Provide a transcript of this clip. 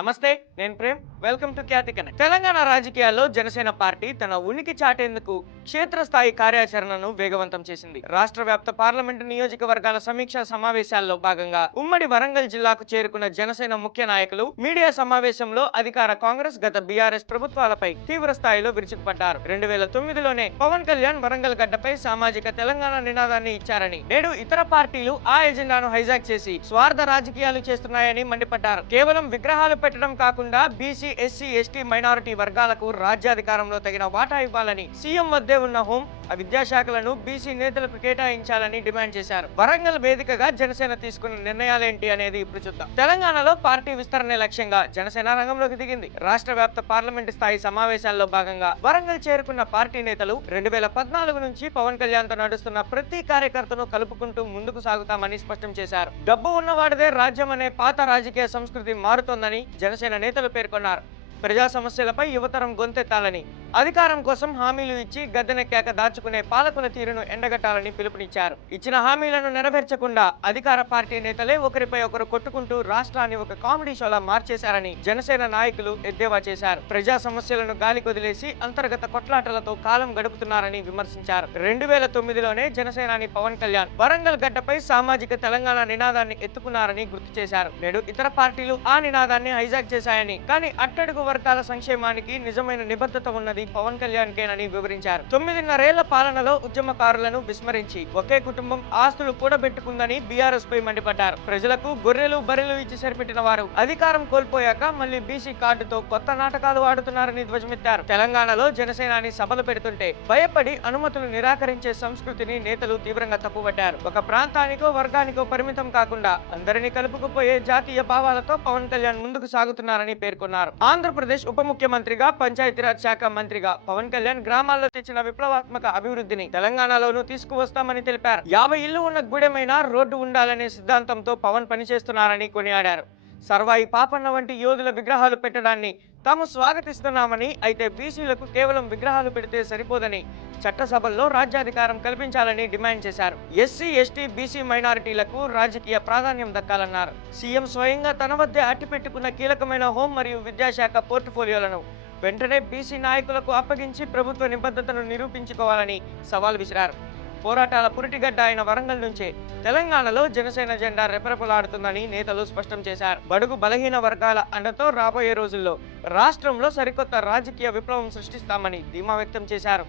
నమస్తే, నేను ప్రేమ్. Welcome to Khyati connect. Telangana రాజకీయాల్లో జనసేన పార్టీ తన ఉనికి చాటేందుకు క్షేత్రస్థాయి కార్యాచరణను వేగవంతం చేసింది. రాష్ట్ర వ్యాప్త పార్లమెంటు నియోజకవర్గాల సమీక్షా సమావేశాల్లో భాగంగా ఉమ్మడి వరంగల్ జిల్లాకు చేరుకున్న జనసేన ముఖ్య నాయకులు మీడియా సమావేశంలో అధికార కాంగ్రెస్ గత బీఆర్ఎస్ ప్రభుత్వాలపై తీవ్ర స్థాయిలో విరుచుకుపడ్డారు. 2009లోనే పవన్ కళ్యాణ్ వరంగల్ గడ్డపై సామాజిక తెలంగాణ నినాదాన్ని ఇచ్చారని, నేడు ఇతర పార్టీలు ఆ ఎజెండాను హైజాక్ చేసి స్వార్థ రాజకీయాలు చేస్తున్నాయని మండిపడ్డారు. కేవలం విగ్రహాలు పెట్టడం కాకుండా బీసీ, ఎస్సీ, ఎస్టీ, మైనారిటీ వర్గాలకు రాజ్యాధికారంలో తగిన వాటా ఇవ్వాలని, సీఎం వద్దే ఉన్న హోం, విద్యాశాఖలను బీసీ నేతలకు కేటాయించాలని డిమాండ్ చేశారు. వరంగల్ వేదికగా జనసేన తీసుకున్న నిర్ణయాలేంటి అనేది ఇప్పుడు చూద్దాం. తెలంగాణలో పార్టీ విస్తరణ లక్ష్యంగా జనసేన రంగంలోకి దిగింది. రాష్ట్ర వ్యాప్త పార్లమెంటు స్థాయి సమావేశాల్లో భాగంగా వరంగల్ చేరుకున్న పార్టీ నేతలు 2014 నుంచి పవన్ కళ్యాణ్ తో నడుస్తున్న ప్రతి కార్యకర్తను కలుపుకుంటూ ముందుకు సాగుతామని స్పష్టం చేశారు. డబ్బు ఉన్నవాడిదే రాజ్యం అనే పాత రాజకీయ సంస్కృతి మారుతోందని జనసేన నేతలు పేర్కొన్నారు. ప్రజా సమస్యలపై యువతరం గొంతెత్తాలని, అధికారం కోసం హామీలు ఇచ్చి గద్దెనెక్కాక దాచుకునే పాలకుల తీరును ఎండగట్టాలని పిలుపునిచ్చారు. ఇచ్చిన హామీలను నెరవేర్చకుండా అధికార పార్టీ నేతలే ఒకరిపై ఒకరు కొట్టుకుంటూ రాష్ట్రాన్ని ఒక కామెడీ షోలా మార్చేశారని జనసేన నాయకులు ఎద్దేవా చేశారు. ప్రజా సమస్యలను గాలి కొదిలేసి అంతర్గత కొట్లాటలతో కాలం గడుపుతున్నారని విమర్శించారు. 2009లోనే జనసేనాని పవన్ కళ్యాణ్ వరంగల్ గడ్డపై సామాజిక తెలంగాణ నినాదాన్ని ఎత్తుకున్నారని గుర్తు చేశారు. నేడు ఇతర పార్టీలు ఆ నినాదాన్ని హైజాక్ చేశాయని, కానీ అట్టడుగు వర్గాల సంక్షేమానికి నిజమైన నిబద్ధత ఉన్నది పవన్ కళ్యాణ్ కేనని వివరించారు. 9.5 పాలనలో ఉద్యమకారులను విస్మరించి ఒకే కుటుంబం ఆస్తులు కూడబెట్టుకుందని బీఆర్ఎస్ పై మండిపడ్డారు. ప్రజలకు గొర్రెలు బర్రెలు ఇచ్చి సరిపెట్టిన వారు అధికారం కోల్పోయాక మళ్లీ బీసీ కార్డుతో కొత్త నాటకాలు ఆడుతున్నారని ధ్వజమెత్తారు. తెలంగాణలో జనసేనాని సభలు పెడుతుంటే భయపడి అనుమతులు నిరాకరించే సంస్కృతిని నేతలు తీవ్రంగా తప్పుపట్టారు. ఒక ప్రాంతానికో వర్గానికో పరిమితం కాకుండా అందరినీ కలుపుకుపోయే జాతీయ భావాలతో పవన్ కళ్యాణ్ ముందుకు సాగుతున్నారని పేర్కొన్నారు. ఆంధ్రప్రదేశ్ ఉప ముఖ్యమంత్రిగా, పంచాయతీరాజ్ శాఖ మంత్రిగా పవన్ కళ్యాణ్ గ్రామాల్లో తెచ్చిన విప్లవాత్మక అభివృద్ధిని తెలంగాణలోనూ తీసుకువస్తామని తెలిపారు. 50 ఇళ్లు ఉన్న గుడెమైనా రోడ్డు ఉండాలనే సిద్ధాంతంతో పవన్ పనిచేస్తున్నారని కొనియాడారు. సర్వాయి పాపన్న వంటి యోధుల విగ్రహాలు పెట్టడాన్ని తాము స్వాగతిస్తున్నామని, అయితే బీసీలకు కేవలం విగ్రహాలు పెడితే సరిపోదని చట్టసభల్లో రాజ్యాధికారం కల్పించాలని డిమాండ్ చేశారు. ఎస్సీ, ఎస్టీ, బీసీ మైనారిటీలకు రాజకీయ ప్రాధాన్యం దక్కాలన్నారు. సీఎం స్వయంగా తన వద్దే అట్టిపెట్టుకున్న కీలకమైన హోం మరియు విద్యాశాఖ పోర్ట్ఫోలియోలను వెంటనే బీసీ నాయకులకు అప్పగించి ప్రభుత్వ నిబద్ధతను నిరూపించుకోవాలని సవాల్ విసిరారు. పోరాటాల పురిటిగడ్డ అయిన వరంగల్ నుంచే తెలంగాణలో జనసేన జెండా రెపరెపలాడుతుందని నేతలు స్పష్టం చేశారు. బడుగు బలహీన వర్గాల అండతో రాబోయే రోజుల్లో రాష్ట్రంలో సరికొత్త రాజకీయ విప్లవం సృష్టిస్తామని ధీమా వ్యక్తం చేశారు.